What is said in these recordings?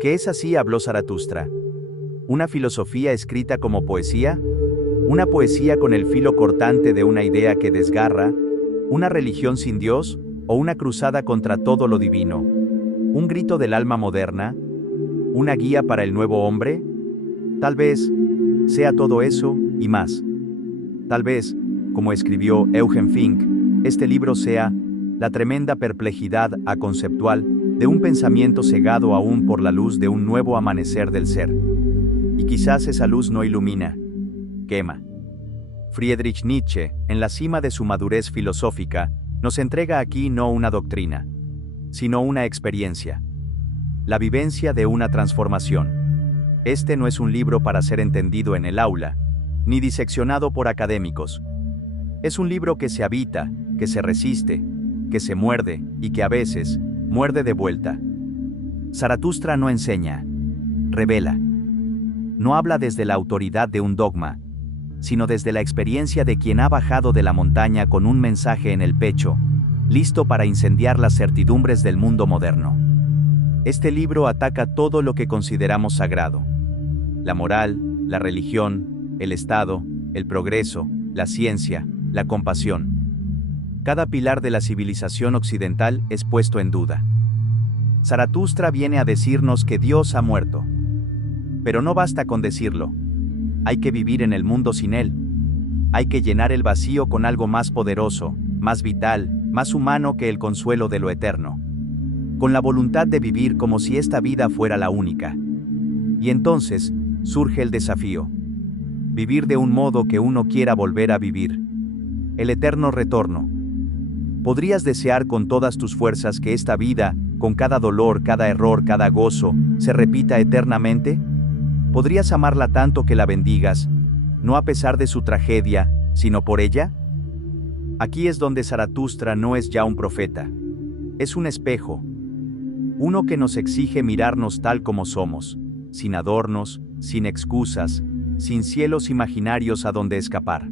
¿Qué es así habló Zaratustra? ¿Una filosofía escrita como poesía? ¿Una poesía con el filo cortante de una idea que desgarra? ¿Una religión sin Dios? ¿O una cruzada contra todo lo divino? ¿Un grito del alma moderna? ¿Una guía para el nuevo hombre? Tal vez sea todo eso y más. Tal vez, como escribió Eugen Fink, este libro sea la tremenda perplejidad aconceptual de un pensamiento cegado aún por la luz de un nuevo amanecer del ser. Y quizás esa luz no ilumina, quema. Friedrich Nietzsche, en la cima de su madurez filosófica, nos entrega aquí no una doctrina, sino una experiencia. La vivencia de una transformación. Este no es un libro para ser entendido en el aula, ni diseccionado por académicos. Es un libro que se habita, que se resiste, que se muerde y que a veces muerde de vuelta. Zaratustra no enseña, revela. No habla desde la autoridad de un dogma, sino desde la experiencia de quien ha bajado de la montaña con un mensaje en el pecho, listo para incendiar las certidumbres del mundo moderno. Este libro ataca todo lo que consideramos sagrado: la moral, la religión, el Estado, el progreso, la ciencia, la compasión. Cada pilar de la civilización occidental es puesto en duda. Zaratustra viene a decirnos que Dios ha muerto. Pero no basta con decirlo. Hay que vivir en el mundo sin Él. Hay que llenar el vacío con algo más poderoso, más vital, más humano que el consuelo de lo eterno. Con la voluntad de vivir como si esta vida fuera la única. Y entonces surge el desafío. Vivir de un modo que uno quiera volver a vivir. El eterno retorno. ¿Podrías desear con todas tus fuerzas que esta vida, con cada dolor, cada error, cada gozo, se repita eternamente? ¿Podrías amarla tanto que la bendigas, no a pesar de su tragedia, sino por ella? Aquí es donde Zaratustra no es ya un profeta. Es un espejo. Uno que nos exige mirarnos tal como somos, sin adornos, sin excusas, sin cielos imaginarios a donde escapar.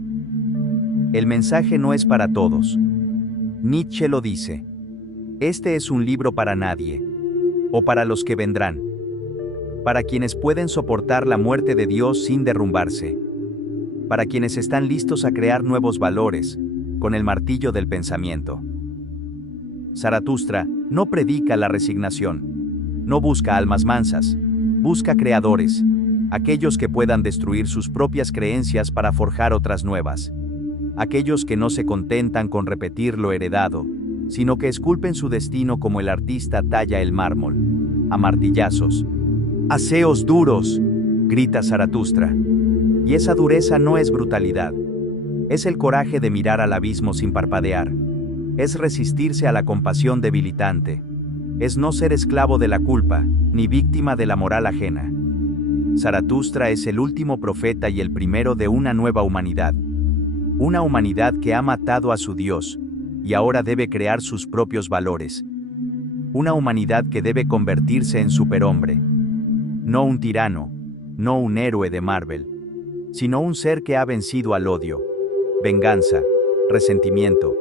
El mensaje no es para todos. Nietzsche lo dice. Este es un libro para nadie, o para los que vendrán. Para quienes pueden soportar la muerte de Dios sin derrumbarse. Para quienes están listos a crear nuevos valores, con el martillo del pensamiento. Zaratustra no predica la resignación. No busca almas mansas. Busca creadores, aquellos que puedan destruir sus propias creencias para forjar otras nuevas. Aquellos que no se contentan con repetir lo heredado, sino que esculpen su destino como el artista talla el mármol, a martillazos. ¡Aseos duros!, grita Zaratustra. Y esa dureza no es brutalidad. Es el coraje de mirar al abismo sin parpadear. Es resistirse a la compasión debilitante. Es no ser esclavo de la culpa, ni víctima de la moral ajena. Zaratustra es el último profeta y el primero de una nueva humanidad. Una humanidad que ha matado a su Dios, y ahora debe crear sus propios valores. Una humanidad que debe convertirse en superhombre. No un tirano, no un héroe de Marvel, sino un ser que ha vencido al odio, venganza, resentimiento,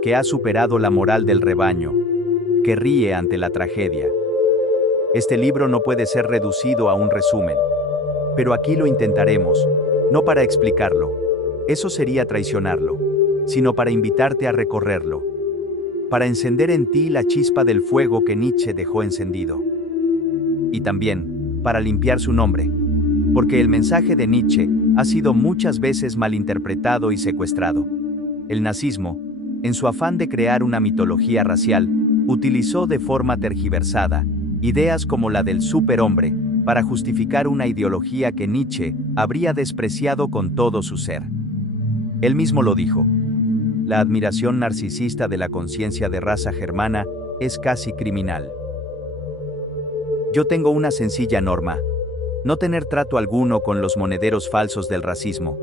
que ha superado la moral del rebaño, que ríe ante la tragedia. Este libro no puede ser reducido a un resumen, pero aquí lo intentaremos, no para explicarlo. Eso sería traicionarlo, sino para invitarte a recorrerlo, para encender en ti la chispa del fuego que Nietzsche dejó encendido. Y también, para limpiar su nombre, porque el mensaje de Nietzsche ha sido muchas veces malinterpretado y secuestrado. El nazismo, en su afán de crear una mitología racial, utilizó de forma tergiversada ideas como la del superhombre para justificar una ideología que Nietzsche habría despreciado con todo su ser. Él mismo lo dijo. La admiración narcisista de la conciencia de raza germana es casi criminal. Yo tengo una sencilla norma: no tener trato alguno con los monederos falsos del racismo.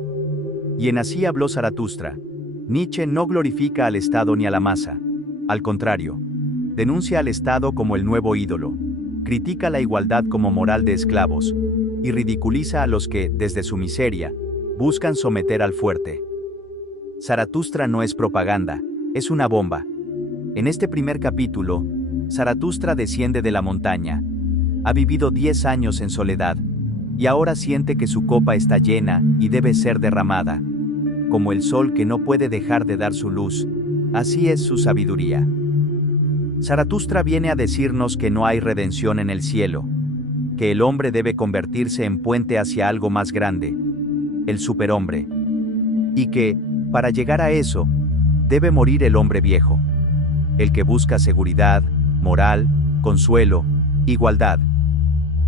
Y en Así habló Zaratustra. Nietzsche no glorifica al Estado ni a la masa. Al contrario, denuncia al Estado como el nuevo ídolo, critica la igualdad como moral de esclavos, y ridiculiza a los que, desde su miseria, buscan someter al fuerte. Zaratustra no es propaganda, es una bomba. En este primer capítulo, Zaratustra desciende de la montaña, Ha vivido 10 años en soledad, y ahora siente que su copa está llena y debe ser derramada. Como el sol que no puede dejar de dar su luz, así es su sabiduría. Zaratustra viene a decirnos que no hay redención en el cielo, que el hombre debe convertirse en puente hacia algo más grande, el superhombre, y que, para llegar a eso, debe morir el hombre viejo, el que busca seguridad, moral, consuelo, igualdad.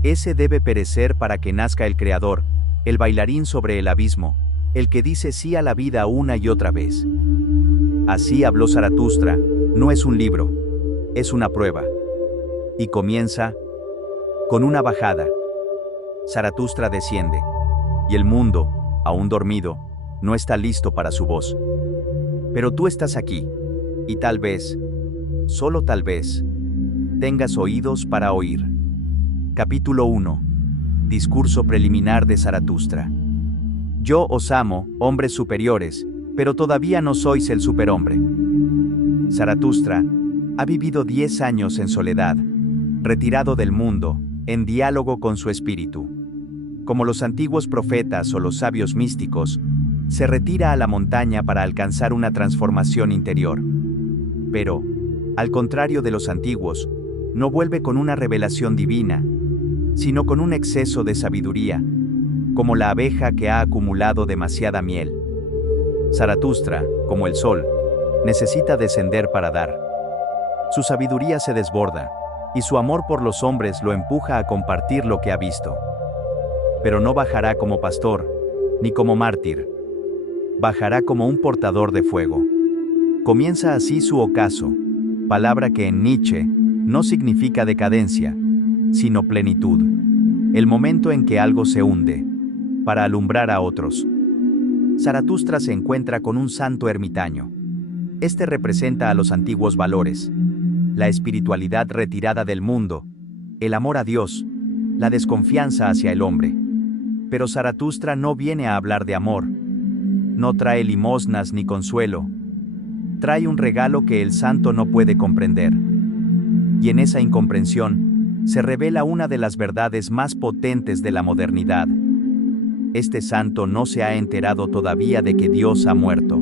Ese debe perecer para que nazca el Creador, el bailarín sobre el abismo, el que dice sí a la vida una y otra vez. Así habló Zaratustra, no es un libro, es una prueba. Y comienza con una bajada. Zaratustra desciende, y el mundo, aún dormido, no está listo para su voz. Pero tú estás aquí, y tal vez, solo tal vez, tengas oídos para oír. Capítulo 1. Discurso preliminar de Zaratustra. Yo os amo, hombres superiores, pero todavía no sois el superhombre. Zaratustra ha vivido 10 años en soledad, retirado del mundo, en diálogo con su espíritu. Como los antiguos profetas o los sabios místicos, se retira a la montaña para alcanzar una transformación interior. Pero, al contrario de los antiguos, no vuelve con una revelación divina, sino con un exceso de sabiduría, como la abeja que ha acumulado demasiada miel. Zaratustra, como el sol, necesita descender para dar. Su sabiduría se desborda, y su amor por los hombres lo empuja a compartir lo que ha visto. Pero no bajará como pastor, ni como mártir. Bajará como un portador de fuego. Comienza así su ocaso, palabra que en Nietzsche no significa decadencia, sino plenitud. El momento en que algo se hunde, para alumbrar a otros. Zaratustra se encuentra con un santo ermitaño. Este representa a los antiguos valores, la espiritualidad retirada del mundo, el amor a Dios, la desconfianza hacia el hombre. Pero Zaratustra no viene a hablar de amor. No trae limosnas ni consuelo. Trae un regalo que el santo no puede comprender. Y en esa incomprensión, se revela una de las verdades más potentes de la modernidad. Este santo no se ha enterado todavía de que Dios ha muerto.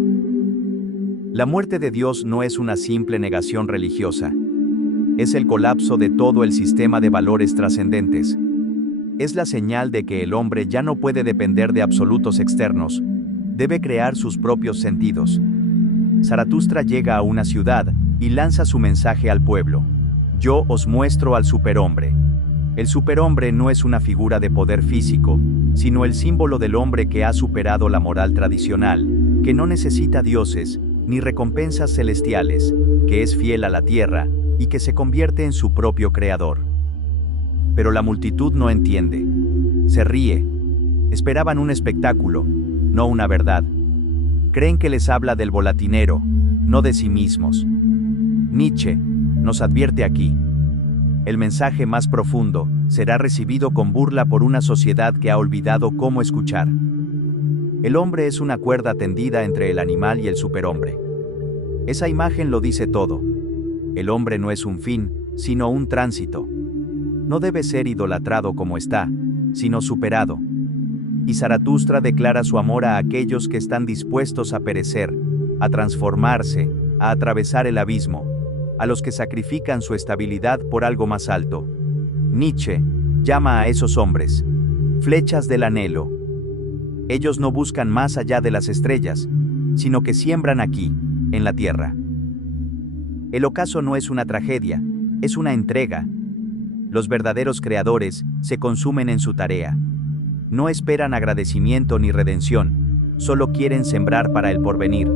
La muerte de Dios no es una simple negación religiosa. Es el colapso de todo el sistema de valores trascendentes. Es la señal de que el hombre ya no puede depender de absolutos externos. Debe crear sus propios sentidos. Zaratustra llega a una ciudad y lanza su mensaje al pueblo. Yo os muestro al superhombre. El superhombre no es una figura de poder físico, sino el símbolo del hombre que ha superado la moral tradicional, que no necesita dioses ni recompensas celestiales, que es fiel a la tierra y que se convierte en su propio creador. Pero la multitud no entiende. Se ríe. Esperaban un espectáculo, no una verdad. Creen que les habla del volatinero, no de sí mismos. Nietzsche nos advierte aquí. El mensaje más profundo será recibido con burla por una sociedad que ha olvidado cómo escuchar. El hombre es una cuerda tendida entre el animal y el superhombre. Esa imagen lo dice todo. El hombre no es un fin, sino un tránsito. No debe ser idolatrado como está, sino superado. Y Zaratustra declara su amor a aquellos que están dispuestos a perecer, a transformarse, a atravesar el abismo, a los que sacrifican su estabilidad por algo más alto. Nietzsche llama a esos hombres flechas del anhelo. Ellos no buscan más allá de las estrellas, sino que siembran aquí, en la tierra. El ocaso no es una tragedia, es una entrega. Los verdaderos creadores se consumen en su tarea. No esperan agradecimiento ni redención, solo quieren sembrar para el porvenir.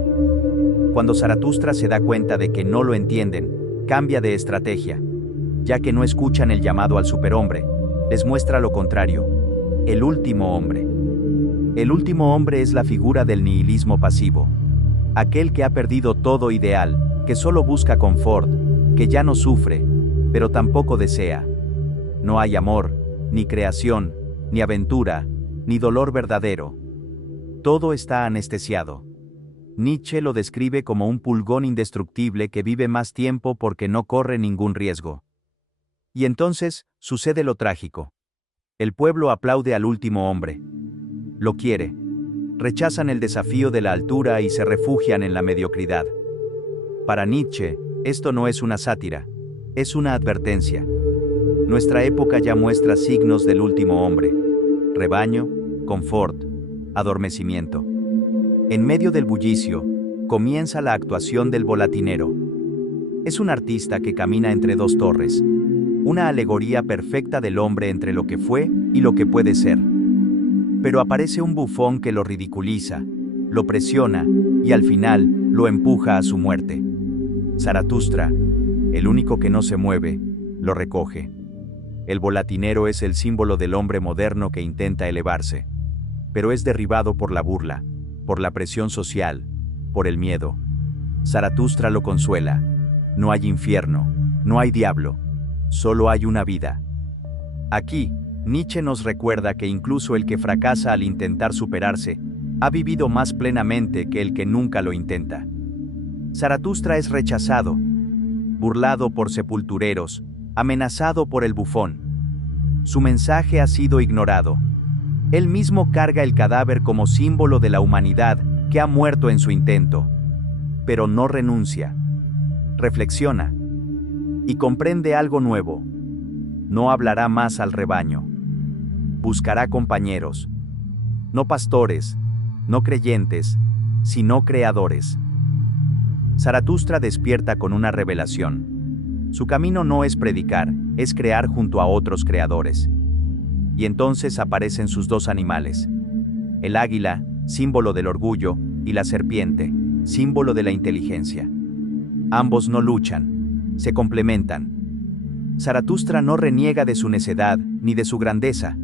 Cuando Zaratustra se da cuenta de que no lo entienden, cambia de estrategia. Ya que no escuchan el llamado al superhombre, les muestra lo contrario, el último hombre. El último hombre es la figura del nihilismo pasivo. Aquel que ha perdido todo ideal, que solo busca confort, que ya no sufre, pero tampoco desea. No hay amor, ni creación, ni aventura, ni dolor verdadero. Todo está anestesiado. Nietzsche lo describe como un pulgón indestructible que vive más tiempo porque no corre ningún riesgo. Y entonces, sucede lo trágico. El pueblo aplaude al último hombre. Lo quiere. Rechazan el desafío de la altura y se refugian en la mediocridad. Para Nietzsche, esto no es una sátira, es una advertencia. Nuestra época ya muestra signos del último hombre: rebaño, confort, adormecimiento. En medio del bullicio, comienza la actuación del volatinero. Es un artista que camina entre dos torres, una alegoría perfecta del hombre entre lo que fue y lo que puede ser. Pero aparece un bufón que lo ridiculiza, lo presiona y al final lo empuja a su muerte. Zaratustra, el único que no se mueve, lo recoge. El volatinero es el símbolo del hombre moderno que intenta elevarse, pero es derribado por la burla, por la presión social, por el miedo. Zaratustra lo consuela. No hay infierno, no hay diablo, solo hay una vida. Aquí, Nietzsche nos recuerda que incluso el que fracasa al intentar superarse, ha vivido más plenamente que el que nunca lo intenta. Zaratustra es rechazado, burlado por sepultureros, amenazado por el bufón. Su mensaje ha sido ignorado. Él mismo carga el cadáver como símbolo de la humanidad que ha muerto en su intento. Pero no renuncia. Reflexiona. Y comprende algo nuevo. No hablará más al rebaño. Buscará compañeros. No pastores, no creyentes, sino creadores. Zaratustra despierta con una revelación. Su camino no es predicar, es crear junto a otros creadores. Y entonces aparecen sus dos animales. El águila, símbolo del orgullo, y la serpiente, símbolo de la inteligencia. Ambos no luchan, se complementan. Zaratustra no reniega de su necedad ni de su grandeza.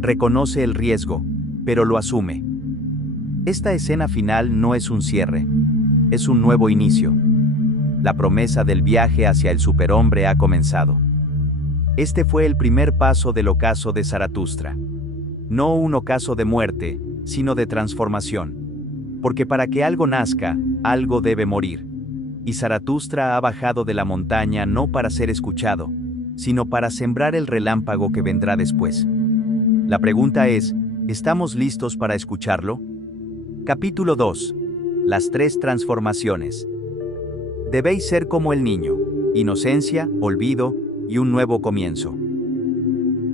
Reconoce el riesgo, pero lo asume. Esta escena final no es un cierre, es un nuevo inicio. La promesa del viaje hacia el superhombre ha comenzado. Este fue el primer paso del ocaso de Zaratustra. No un ocaso de muerte, sino de transformación. Porque para que algo nazca, algo debe morir. Y Zaratustra ha bajado de la montaña no para ser escuchado, sino para sembrar el relámpago que vendrá después. La pregunta es, ¿estamos listos para escucharlo? Capítulo 2. Las tres transformaciones. Debéis ser como el niño: inocencia, olvido y un nuevo comienzo.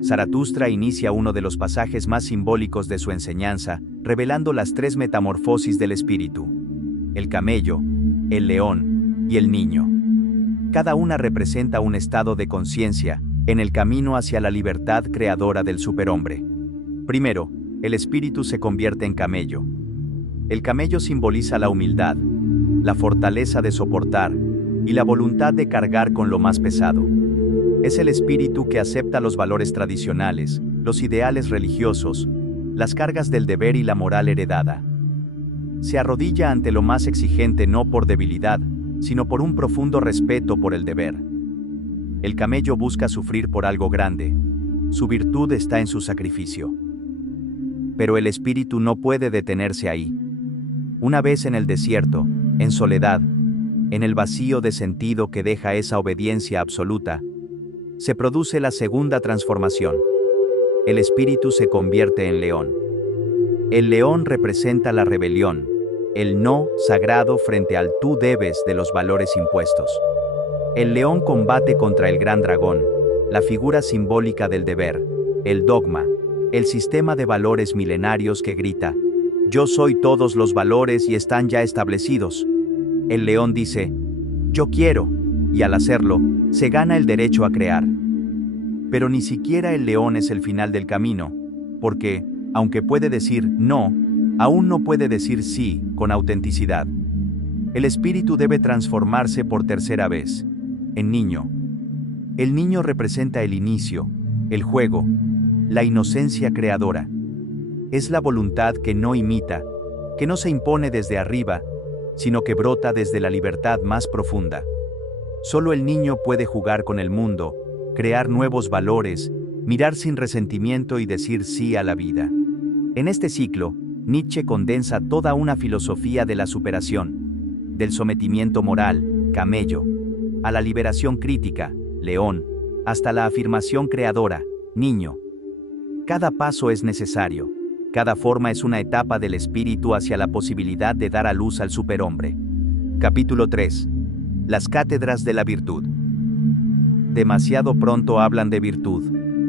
Zaratustra inicia uno de los pasajes más simbólicos de su enseñanza, revelando las tres metamorfosis del espíritu: el camello, el león y el niño. Cada una representa un estado de conciencia en el camino hacia la libertad creadora del superhombre. Primero, el espíritu se convierte en camello. El camello simboliza la humildad, la fortaleza de soportar y la voluntad de cargar con lo más pesado. Es el espíritu que acepta los valores tradicionales, los ideales religiosos, las cargas del deber y la moral heredada. Se arrodilla ante lo más exigente no por debilidad, sino por un profundo respeto por el deber. El camello busca sufrir por algo grande. Su virtud está en su sacrificio. Pero el espíritu no puede detenerse ahí. Una vez en el desierto, en soledad, en el vacío de sentido que deja esa obediencia absoluta, se produce la segunda transformación. El espíritu se convierte en león. El león representa la rebelión, el no sagrado frente al tú debes de los valores impuestos. El león combate contra el gran dragón, la figura simbólica del deber, el dogma, el sistema de valores milenarios que grita: yo soy todos los valores y están ya establecidos. El león dice: yo quiero, y al hacerlo, se gana el derecho a crear. Pero ni siquiera el león es el final del camino, porque, aunque puede decir no, aún no puede decir sí con autenticidad. El espíritu debe transformarse por tercera vez, en niño. El niño representa el inicio, el juego, la inocencia creadora. Es la voluntad que no imita, que no se impone desde arriba, sino que brota desde la libertad más profunda. Solo el niño puede jugar con el mundo, crear nuevos valores, mirar sin resentimiento y decir sí a la vida. En este ciclo, Nietzsche condensa toda una filosofía de la superación, del sometimiento moral, camello, a la liberación crítica, león, hasta la afirmación creadora, niño. Cada paso es necesario. Cada forma es una etapa del espíritu hacia la posibilidad de dar a luz al superhombre. Capítulo 3. Las cátedras de la virtud. Demasiado pronto hablan de virtud,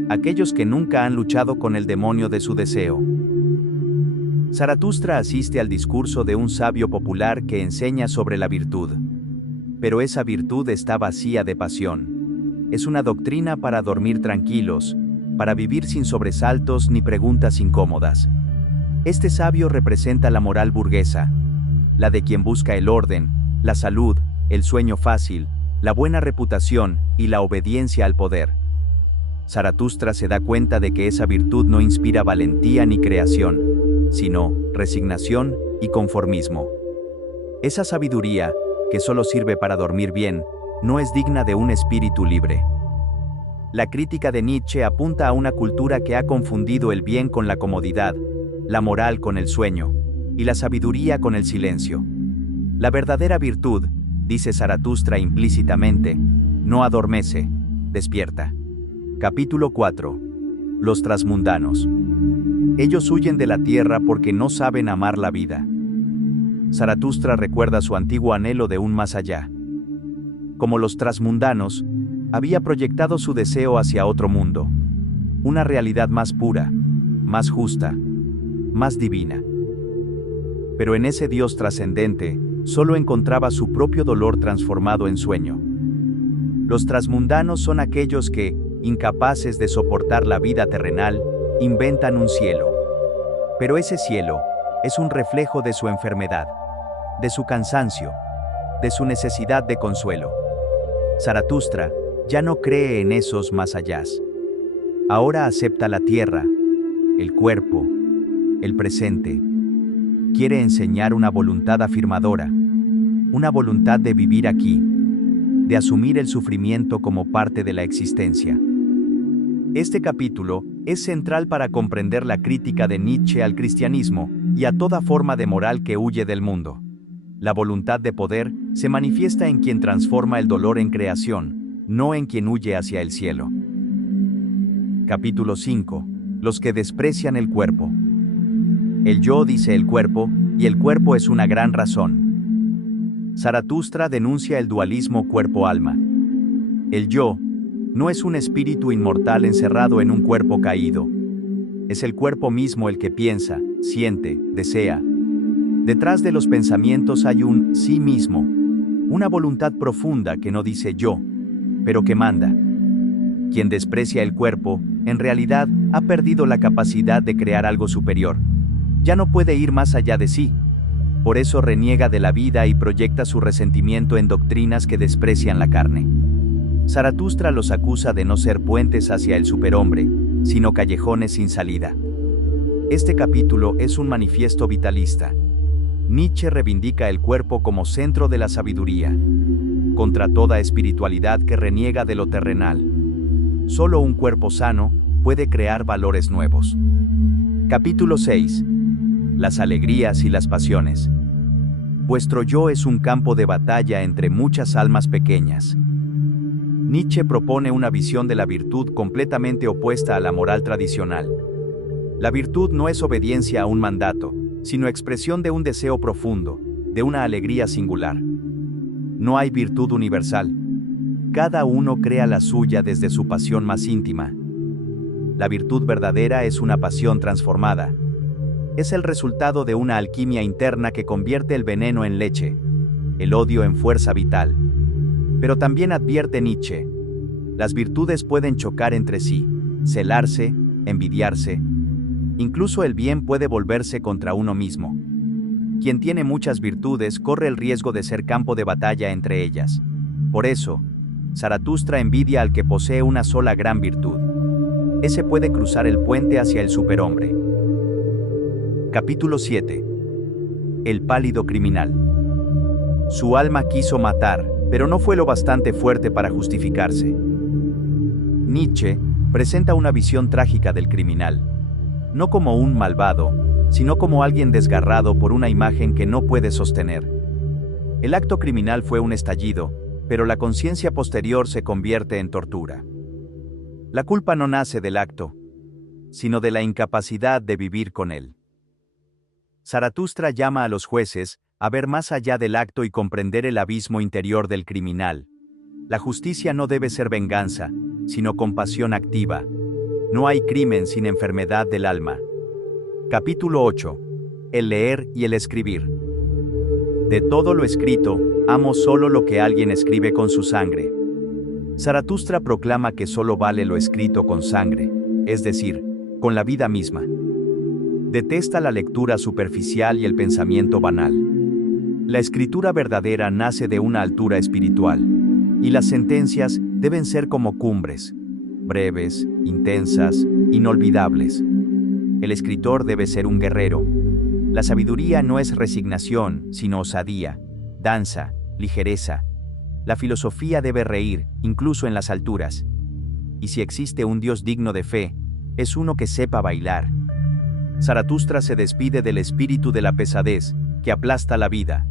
aquellos que nunca han luchado con el demonio de su deseo. Zaratustra asiste al discurso de un sabio popular que enseña sobre la virtud. Pero esa virtud está vacía de pasión. Es una doctrina para dormir tranquilos, para vivir sin sobresaltos ni preguntas incómodas. Este sabio representa la moral burguesa, la de quien busca el orden, la salud, el sueño fácil, la buena reputación y la obediencia al poder. Zaratustra se da cuenta de que esa virtud no inspira valentía ni creación, sino resignación y conformismo. Esa sabiduría, que solo sirve para dormir bien, no es digna de un espíritu libre. La crítica de Nietzsche apunta a una cultura que ha confundido el bien con la comodidad, la moral con el sueño, y la sabiduría con el silencio. La verdadera virtud, dice Zaratustra implícitamente, no adormece, despierta. Capítulo 4. Los transmundanos. Ellos huyen de la tierra porque no saben amar la vida. Zaratustra recuerda su antiguo anhelo de un más allá. Como los transmundanos, había proyectado su deseo hacia otro mundo, una realidad más pura, más justa, más divina. Pero en ese Dios trascendente, solo encontraba su propio dolor transformado en sueño. Los transmundanos son aquellos que, incapaces de soportar la vida terrenal, inventan un cielo. Pero ese cielo es un reflejo de su enfermedad, de su cansancio, de su necesidad de consuelo. Zaratustra ya no cree en esos más allá. Ahora acepta la tierra, el cuerpo, el presente. Quiere enseñar una voluntad afirmadora, una voluntad de vivir aquí, de asumir el sufrimiento como parte de la existencia. Este capítulo es central para comprender la crítica de Nietzsche al cristianismo y a toda forma de moral que huye del mundo. La voluntad de poder se manifiesta en quien transforma el dolor en creación, no en quien huye hacia el cielo. Capítulo 5. Los que desprecian el cuerpo. El yo dice el cuerpo, y el cuerpo es una gran razón. Zaratustra denuncia el dualismo cuerpo-alma. El yo no es un espíritu inmortal encerrado en un cuerpo caído. Es el cuerpo mismo el que piensa, siente, desea. Detrás de los pensamientos hay un sí mismo, una voluntad profunda que no dice yo, pero que manda. Quien desprecia el cuerpo, en realidad, ha perdido la capacidad de crear algo superior. Ya no puede ir más allá de sí. Por eso reniega de la vida y proyecta su resentimiento en doctrinas que desprecian la carne. Zaratustra los acusa de no ser puentes hacia el superhombre, sino callejones sin salida. Este capítulo es un manifiesto vitalista. Nietzsche reivindica el cuerpo como centro de la sabiduría, contra toda espiritualidad que reniega de lo terrenal. Solo un cuerpo sano puede crear valores nuevos. Capítulo 6. Las alegrías y las pasiones. Vuestro yo es un campo de batalla entre muchas almas pequeñas. Nietzsche propone una visión de la virtud completamente opuesta a la moral tradicional. La virtud no es obediencia a un mandato, sino expresión de un deseo profundo, de una alegría singular. No hay virtud universal. Cada uno crea la suya desde su pasión más íntima. La virtud verdadera es una pasión transformada. Es el resultado de una alquimia interna que convierte el veneno en leche, el odio en fuerza vital. Pero también advierte Nietzsche, las virtudes pueden chocar entre sí, celarse, envidiarse. Incluso el bien puede volverse contra uno mismo. Quien tiene muchas virtudes corre el riesgo de ser campo de batalla entre ellas. Por eso, Zaratustra envidia al que posee una sola gran virtud. Ese puede cruzar el puente hacia el superhombre. Capítulo 7. El pálido criminal. Su alma quiso matar, pero no fue lo bastante fuerte para justificarse. Nietzsche presenta una visión trágica del criminal, no como un malvado, sino como alguien desgarrado por una imagen que no puede sostener. El acto criminal fue un estallido, pero la conciencia posterior se convierte en tortura. La culpa no nace del acto, sino de la incapacidad de vivir con él. Zaratustra llama a los jueces a ver más allá del acto y comprender el abismo interior del criminal. La justicia no debe ser venganza, sino compasión activa. No hay crimen sin enfermedad del alma. Capítulo 8. El leer y el escribir. De todo lo escrito, amo solo lo que alguien escribe con su sangre. Zaratustra proclama que solo vale lo escrito con sangre, es decir, con la vida misma. Detesta la lectura superficial y el pensamiento banal. La escritura verdadera nace de una altura espiritual, y las sentencias deben ser como cumbres, breves, intensas, inolvidables. El escritor debe ser un guerrero. La sabiduría no es resignación, sino osadía, danza, ligereza. La filosofía debe reír, incluso en las alturas. Y si existe un Dios digno de fe, es uno que sepa bailar. Zaratustra se despide del espíritu de la pesadez, que aplasta la vida.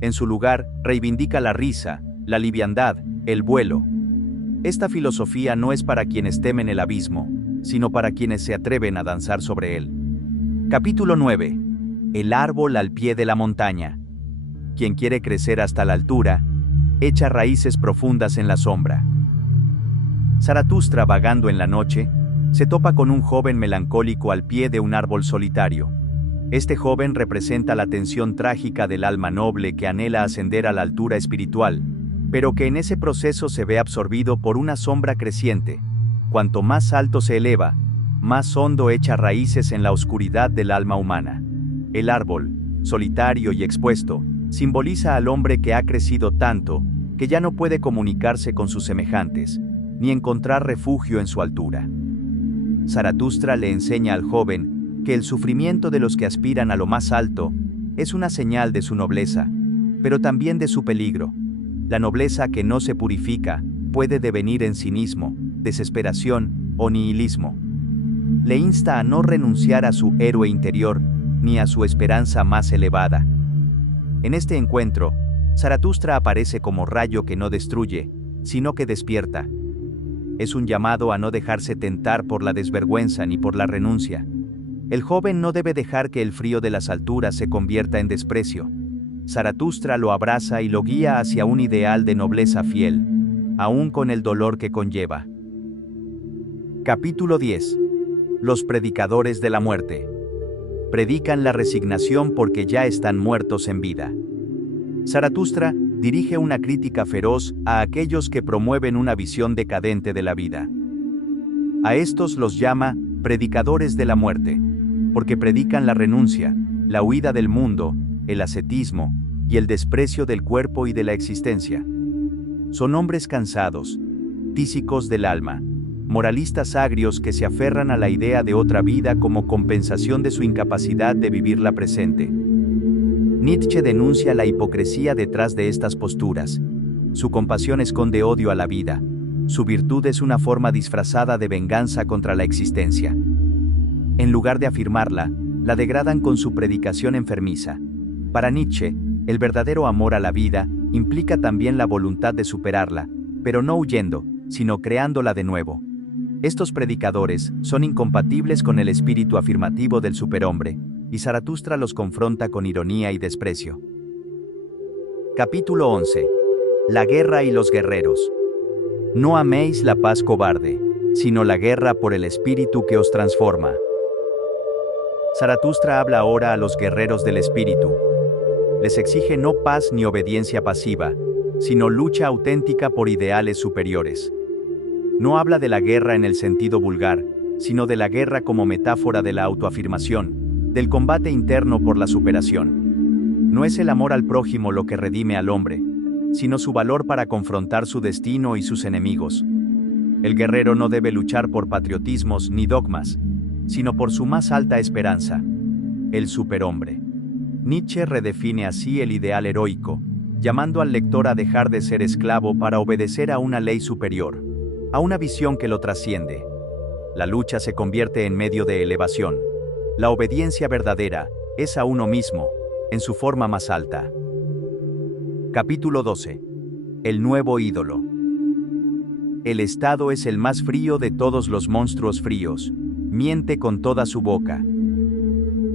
En su lugar, reivindica la risa, la liviandad, el vuelo. Esta filosofía no es para quienes temen el abismo, sino para quienes se atreven a danzar sobre él. Capítulo 9. El árbol al pie de la montaña. Quien quiere crecer hasta la altura, echa raíces profundas en la sombra. Zaratustra, vagando en la noche, se topa con un joven melancólico al pie de un árbol solitario. Este joven representa la tensión trágica del alma noble que anhela ascender a la altura espiritual, pero que en ese proceso se ve absorbido por una sombra creciente. Cuanto más alto se eleva, más hondo echa raíces en la oscuridad del alma humana. El árbol, solitario y expuesto, simboliza al hombre que ha crecido tanto, que ya no puede comunicarse con sus semejantes, ni encontrar refugio en su altura. Zaratustra le enseña al joven que el sufrimiento de los que aspiran a lo más alto es una señal de su nobleza, pero también de su peligro. La nobleza que no se purifica puede devenir en cinismo, desesperación o nihilismo. Le insta a no renunciar a su héroe interior ni a su esperanza más elevada. En este encuentro, Zaratustra aparece como rayo que no destruye, sino que despierta. Es un llamado a no dejarse tentar por la desvergüenza ni por la renuncia. El joven no debe dejar que el frío de las alturas se convierta en desprecio. Zaratustra lo abraza y lo guía hacia un ideal de nobleza fiel, aún con el dolor que conlleva. Capítulo 10. Los predicadores de la muerte. Predican la resignación porque ya están muertos en vida. Zaratustra dirige una crítica feroz a aquellos que promueven una visión decadente de la vida. A estos los llama predicadores de la muerte, porque predican la renuncia, la huida del mundo, el ascetismo y el desprecio del cuerpo y de la existencia. Son hombres cansados, tísicos del alma, moralistas agrios que se aferran a la idea de otra vida como compensación de su incapacidad de vivir la presente. Nietzsche denuncia la hipocresía detrás de estas posturas. Su compasión esconde odio a la vida. Su virtud es una forma disfrazada de venganza contra la existencia. En lugar de afirmarla, la degradan con su predicación enfermiza. Para Nietzsche, el verdadero amor a la vida implica también la voluntad de superarla, pero no huyendo, sino creándola de nuevo. Estos predicadores son incompatibles con el espíritu afirmativo del superhombre, y Zaratustra los confronta con ironía y desprecio. Capítulo 11. La guerra y los guerreros. No améis la paz cobarde, sino la guerra por el espíritu que os transforma. Zaratustra habla ahora a los guerreros del espíritu. Les exige no paz ni obediencia pasiva, sino lucha auténtica por ideales superiores. No habla de la guerra en el sentido vulgar, sino de la guerra como metáfora de la autoafirmación, del combate interno por la superación. No es el amor al prójimo lo que redime al hombre, sino su valor para confrontar su destino y sus enemigos. El guerrero no debe luchar por patriotismos ni dogmas, sino por su más alta esperanza, el superhombre. Nietzsche redefine así el ideal heroico, llamando al lector a dejar de ser esclavo para obedecer a una ley superior, a una visión que lo trasciende. La lucha se convierte en medio de elevación. La obediencia verdadera es a uno mismo, en su forma más alta. Capítulo 12. El nuevo ídolo. El Estado es el más frío de todos los monstruos fríos. Miente con toda su boca.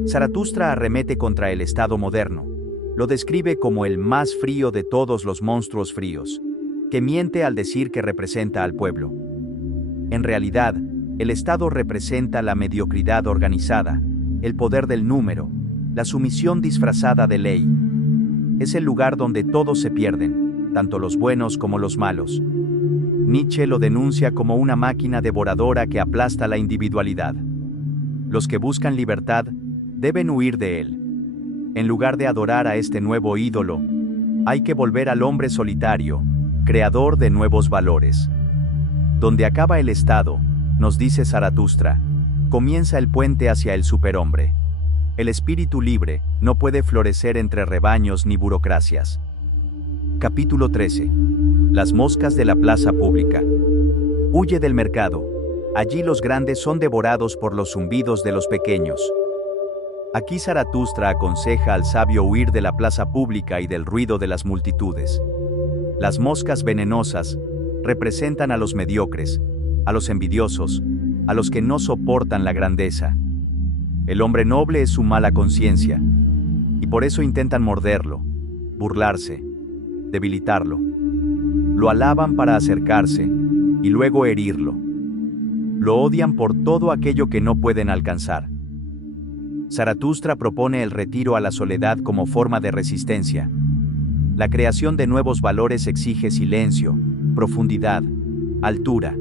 Zaratustra arremete contra el Estado moderno. Lo describe como el más frío de todos los monstruos fríos, que miente al decir que representa al pueblo. En realidad, el Estado representa la mediocridad organizada, el poder del número, la sumisión disfrazada de ley. Es el lugar donde todos se pierden, tanto los buenos como los malos. Nietzsche lo denuncia como una máquina devoradora que aplasta la individualidad. Los que buscan libertad deben huir de él. En lugar de adorar a este nuevo ídolo, hay que volver al hombre solitario, creador de nuevos valores. Donde acaba el Estado, nos dice Zaratustra, comienza el puente hacia el superhombre. El espíritu libre no puede florecer entre rebaños ni burocracias. Capítulo 13. Las moscas de la plaza pública. Huye del mercado. Allí los grandes son devorados por los zumbidos de los pequeños. Aquí Zaratustra aconseja al sabio huir de la plaza pública y del ruido de las multitudes. Las moscas venenosas representan a los mediocres, a los envidiosos, a los que no soportan la grandeza. El hombre noble es su mala conciencia, y por eso intentan morderlo, burlarse, debilitarlo. Lo alaban para acercarse, y luego herirlo. Lo odian por todo aquello que no pueden alcanzar. Zaratustra propone el retiro a la soledad como forma de resistencia. La creación de nuevos valores exige silencio, profundidad, altura.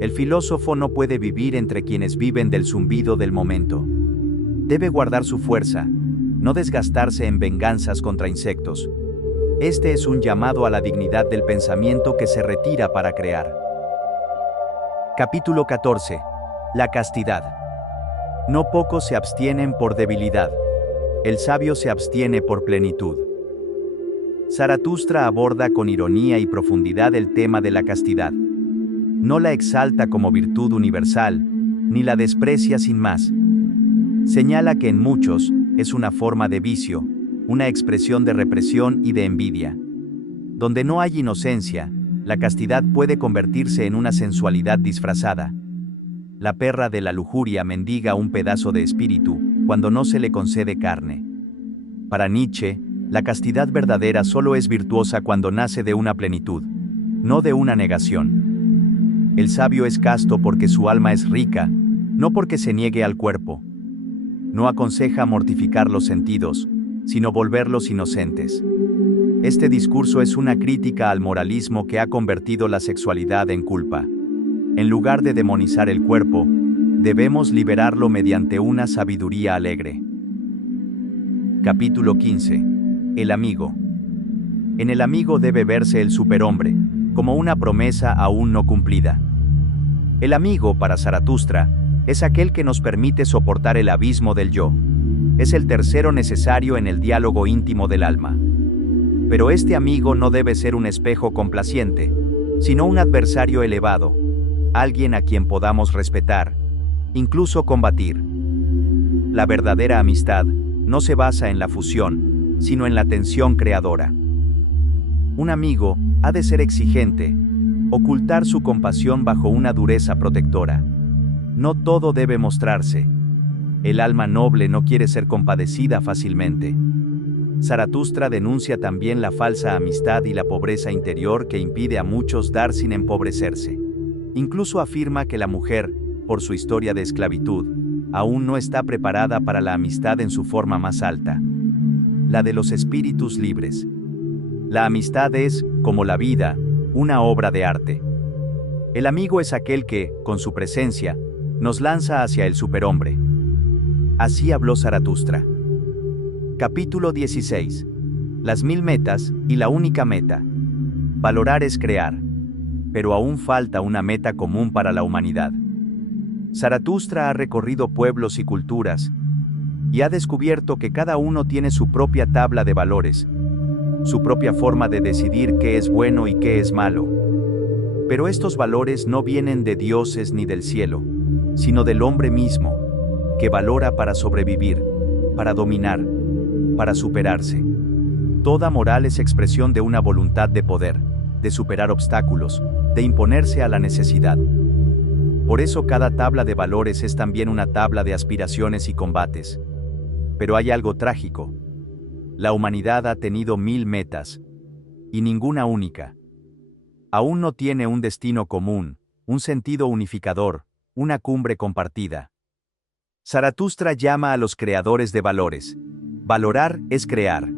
El filósofo no puede vivir entre quienes viven del zumbido del momento. Debe guardar su fuerza, no desgastarse en venganzas contra insectos. Este es un llamado a la dignidad del pensamiento que se retira para crear. Capítulo 14. La castidad. No pocos se abstienen por debilidad. El sabio se abstiene por plenitud. Zaratustra aborda con ironía y profundidad el tema de la castidad. No la exalta como virtud universal, ni la desprecia sin más. Señala que en muchos es una forma de vicio, una expresión de represión y de envidia. Donde no hay inocencia, la castidad puede convertirse en una sensualidad disfrazada. La perra de la lujuria mendiga un pedazo de espíritu cuando no se le concede carne. Para Nietzsche, la castidad verdadera solo es virtuosa cuando nace de una plenitud, no de una negación. El sabio es casto porque su alma es rica, no porque se niegue al cuerpo. No aconseja mortificar los sentidos, sino volverlos inocentes. Este discurso es una crítica al moralismo que ha convertido la sexualidad en culpa. En lugar de demonizar el cuerpo, debemos liberarlo mediante una sabiduría alegre. Capítulo 15. El amigo. En el amigo debe verse el superhombre, como una promesa aún no cumplida. El amigo, para Zaratustra, es aquel que nos permite soportar el abismo del yo. Es el tercero necesario en el diálogo íntimo del alma. Pero este amigo no debe ser un espejo complaciente, sino un adversario elevado, alguien a quien podamos respetar, incluso combatir. La verdadera amistad no se basa en la fusión, sino en la tensión creadora. Un amigo ha de ser exigente, ocultar su compasión bajo una dureza protectora. No todo debe mostrarse. El alma noble no quiere ser compadecida fácilmente. Zaratustra denuncia también la falsa amistad y la pobreza interior que impide a muchos dar sin empobrecerse. Incluso afirma que la mujer, por su historia de esclavitud, aún no está preparada para la amistad en su forma más alta, la de los espíritus libres. La amistad es, como la vida, una obra de arte. El amigo es aquel que, con su presencia, nos lanza hacia el superhombre. Así habló Zaratustra. Capítulo 16. Las 1000 metas y la única meta. Valorar es crear. Pero aún falta una meta común para la humanidad. Zaratustra ha recorrido pueblos y culturas, y ha descubierto que cada uno tiene su propia tabla de valores, su propia forma de decidir qué es bueno y qué es malo. Pero estos valores no vienen de dioses ni del cielo, sino del hombre mismo, que valora para sobrevivir, para dominar, para superarse. Toda moral es expresión de una voluntad de poder. de superar obstáculos, de imponerse a la necesidad. Por eso cada tabla de valores es también una tabla de aspiraciones y combates. Pero hay algo trágico. La humanidad ha tenido 1000 metas, y ninguna única. Aún no tiene un destino común, un sentido unificador, una cumbre compartida. Zaratustra llama a los creadores de valores. Valorar es crear.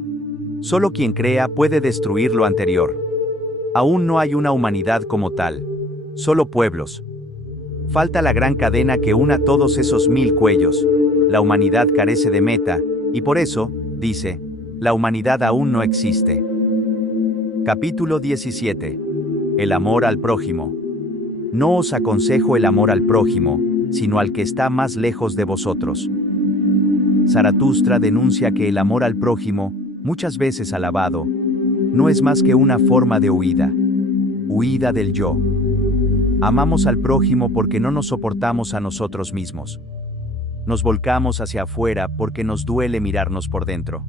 Solo quien crea puede destruir lo anterior. Aún no hay una humanidad como tal, solo pueblos. Falta la gran cadena que una todos esos 1000 cuellos. La humanidad carece de meta, y por eso, dice, la humanidad aún no existe. Capítulo 17. El amor al prójimo. No os aconsejo el amor al prójimo, sino al que está más lejos de vosotros. Zaratustra denuncia que el amor al prójimo, muchas veces alabado, no es más que una forma de huida del yo. Amamos al prójimo porque no nos soportamos a nosotros mismos. Nos volcamos hacia afuera porque nos duele mirarnos por dentro.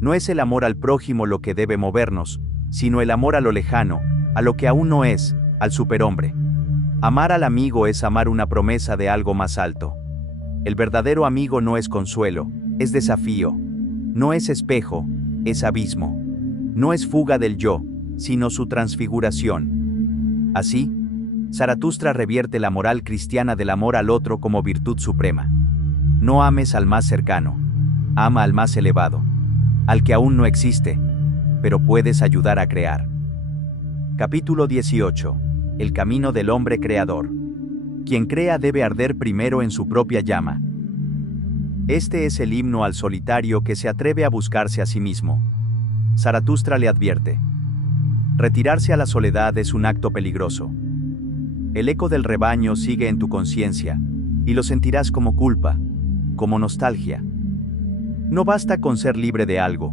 No es el amor al prójimo lo que debe movernos, sino el amor a lo lejano, a lo que aún no es, al superhombre. Amar al amigo es amar una promesa de algo más alto. El verdadero amigo no es consuelo, es desafío. No es espejo, es abismo. No es fuga del yo, sino su transfiguración. Así, Zaratustra revierte la moral cristiana del amor al otro como virtud suprema. No ames al más cercano, ama al más elevado, al que aún no existe, pero puedes ayudar a crear. Capítulo 18. El camino del hombre creador. Quien crea debe arder primero en su propia llama. Este es el himno al solitario que se atreve a buscarse a sí mismo. Zaratustra le advierte. Retirarse a la soledad es un acto peligroso. El eco del rebaño sigue en tu conciencia, y lo sentirás como culpa, como nostalgia. No basta con ser libre de algo,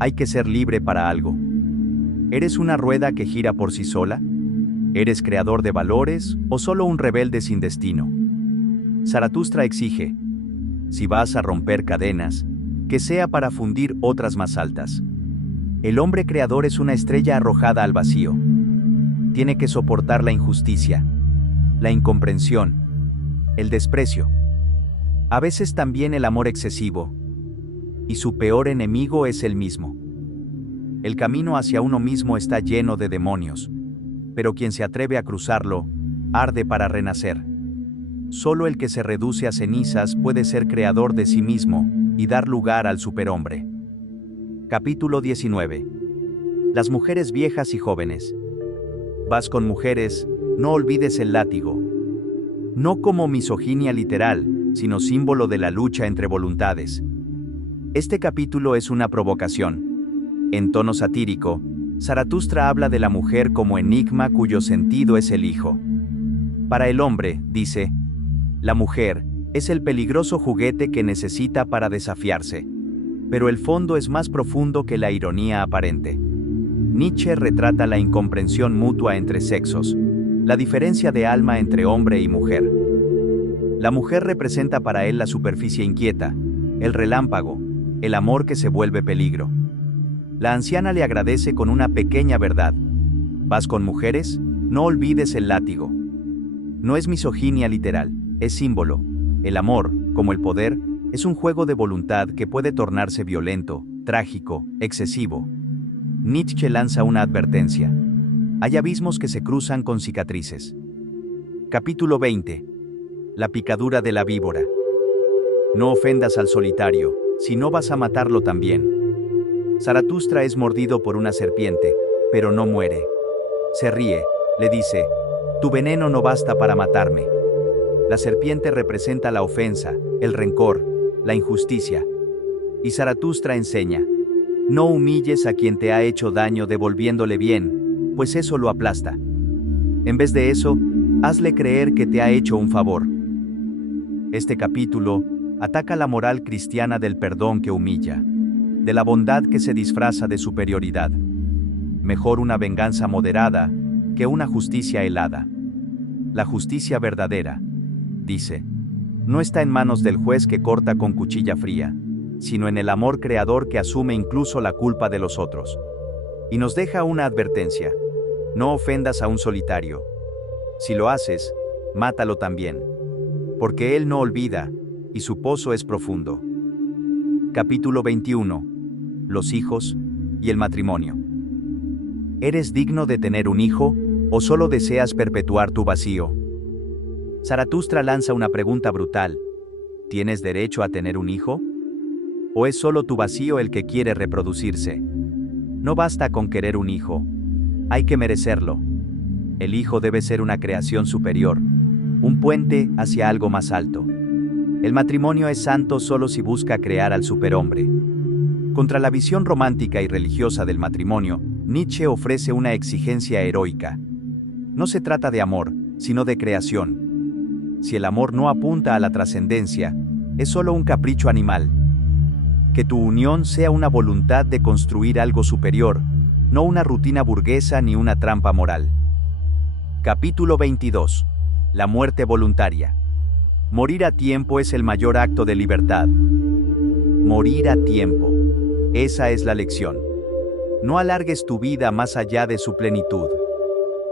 hay que ser libre para algo. ¿Eres una rueda que gira por sí sola? ¿Eres creador de valores o solo un rebelde sin destino? Zaratustra exige, si vas a romper cadenas, que sea para fundir otras más altas. El hombre creador es una estrella arrojada al vacío. Tiene que soportar la injusticia, la incomprensión, el desprecio. A veces también el amor excesivo. Y su peor enemigo es él mismo. El camino hacia uno mismo está lleno de demonios, pero quien se atreve a cruzarlo, arde para renacer. Solo el que se reduce a cenizas puede ser creador de sí mismo y dar lugar al superhombre. Capítulo 19. Las mujeres viejas y jóvenes. Vas con mujeres, no olvides el látigo. No como misoginia literal, sino símbolo de la lucha entre voluntades. Este capítulo es una provocación. En tono satírico, Zaratustra habla de la mujer como enigma cuyo sentido es el hijo. Para el hombre, dice, la mujer es el peligroso juguete que necesita para desafiarse. Pero el fondo es más profundo que la ironía aparente. Nietzsche retrata la incomprensión mutua entre sexos, la diferencia de alma entre hombre y mujer. La mujer representa para él la superficie inquieta, el relámpago, el amor que se vuelve peligro. La anciana le agradece con una pequeña verdad. ¿Vas con mujeres? No olvides el látigo. No es misoginia literal, es símbolo. El amor, como el poder, es un juego de voluntad que puede tornarse violento, trágico, excesivo. Nietzsche lanza una advertencia. Hay abismos que se cruzan con cicatrices. Capítulo 20. La picadura de la víbora. No ofendas al solitario, si no vas a matarlo también. Zaratustra es mordido por una serpiente, pero no muere. Se ríe, le dice, tu veneno no basta para matarme. La serpiente representa la ofensa, el rencor, la injusticia. Y Zaratustra enseña, no humilles a quien te ha hecho daño devolviéndole bien, pues eso lo aplasta. En vez de eso, hazle creer que te ha hecho un favor. Este capítulo ataca la moral cristiana del perdón que humilla, de la bondad que se disfraza de superioridad. Mejor una venganza moderada que una justicia helada. La justicia verdadera, dice, no está en manos del juez que corta con cuchilla fría, sino en el amor creador que asume incluso la culpa de los otros. Y nos deja una advertencia. No ofendas a un solitario. Si lo haces, mátalo también. Porque él no olvida, y su pozo es profundo. Capítulo 21. Los hijos y el matrimonio. ¿Eres digno de tener un hijo, o solo deseas perpetuar tu vacío? Zaratustra lanza una pregunta brutal. ¿Tienes derecho a tener un hijo? ¿O es solo tu vacío el que quiere reproducirse? No basta con querer un hijo. Hay que merecerlo. El hijo debe ser una creación superior, un puente hacia algo más alto. El matrimonio es santo solo si busca crear al superhombre. Contra la visión romántica y religiosa del matrimonio, Nietzsche ofrece una exigencia heroica. No se trata de amor, sino de creación. Si el amor no apunta a la trascendencia, es solo un capricho animal. Que tu unión sea una voluntad de construir algo superior, no una rutina burguesa ni una trampa moral. Capítulo 22. La muerte voluntaria. Morir a tiempo es el mayor acto de libertad. Morir a tiempo. Esa es la lección. No alargues tu vida más allá de su plenitud.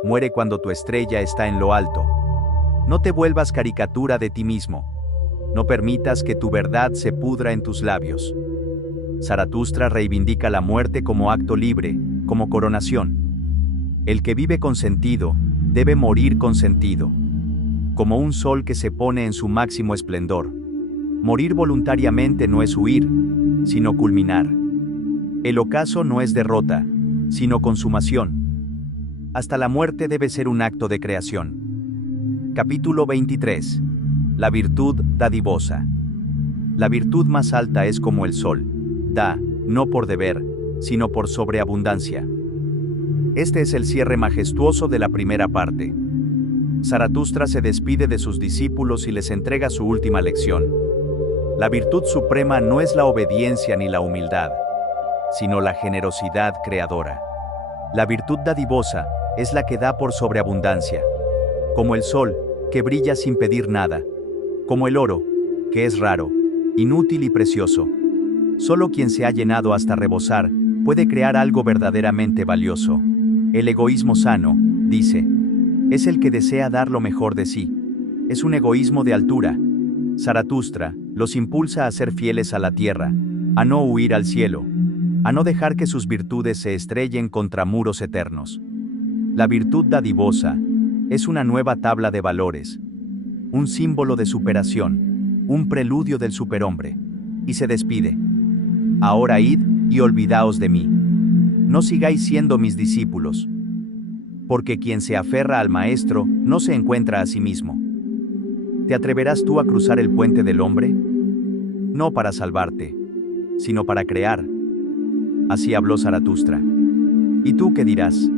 Muere cuando tu estrella está en lo alto. No te vuelvas caricatura de ti mismo. No permitas que tu verdad se pudra en tus labios. Zaratustra reivindica la muerte como acto libre, como coronación. El que vive con sentido, debe morir con sentido. Como un sol que se pone en su máximo esplendor. Morir voluntariamente no es huir, sino culminar. El ocaso no es derrota, sino consumación. Hasta la muerte debe ser un acto de creación. Capítulo 23. La virtud dadivosa. La virtud más alta es como el sol. Da, no por deber, sino por sobreabundancia. Este es el cierre majestuoso de la primera parte. Zaratustra se despide de sus discípulos y les entrega su última lección. La virtud suprema no es la obediencia ni la humildad, sino la generosidad creadora. La virtud dadivosa es la que da por sobreabundancia, como el sol, que brilla sin pedir nada, como el oro, que es raro, inútil y precioso. Solo quien se ha llenado hasta rebosar puede crear algo verdaderamente valioso. El egoísmo sano, dice, es el que desea dar lo mejor de sí. Es un egoísmo de altura. Zaratustra los impulsa a ser fieles a la tierra, a no huir al cielo, a no dejar que sus virtudes se estrellen contra muros eternos. La virtud dadivosa es una nueva tabla de valores, un símbolo de superación, un preludio del superhombre. Y se despide. Ahora id y olvidaos de mí. No sigáis siendo mis discípulos. Porque quien se aferra al Maestro no se encuentra a sí mismo. ¿Te atreverás tú a cruzar el puente del hombre? No para salvarte, sino para crear. Así habló Zaratustra. ¿Y tú qué dirás?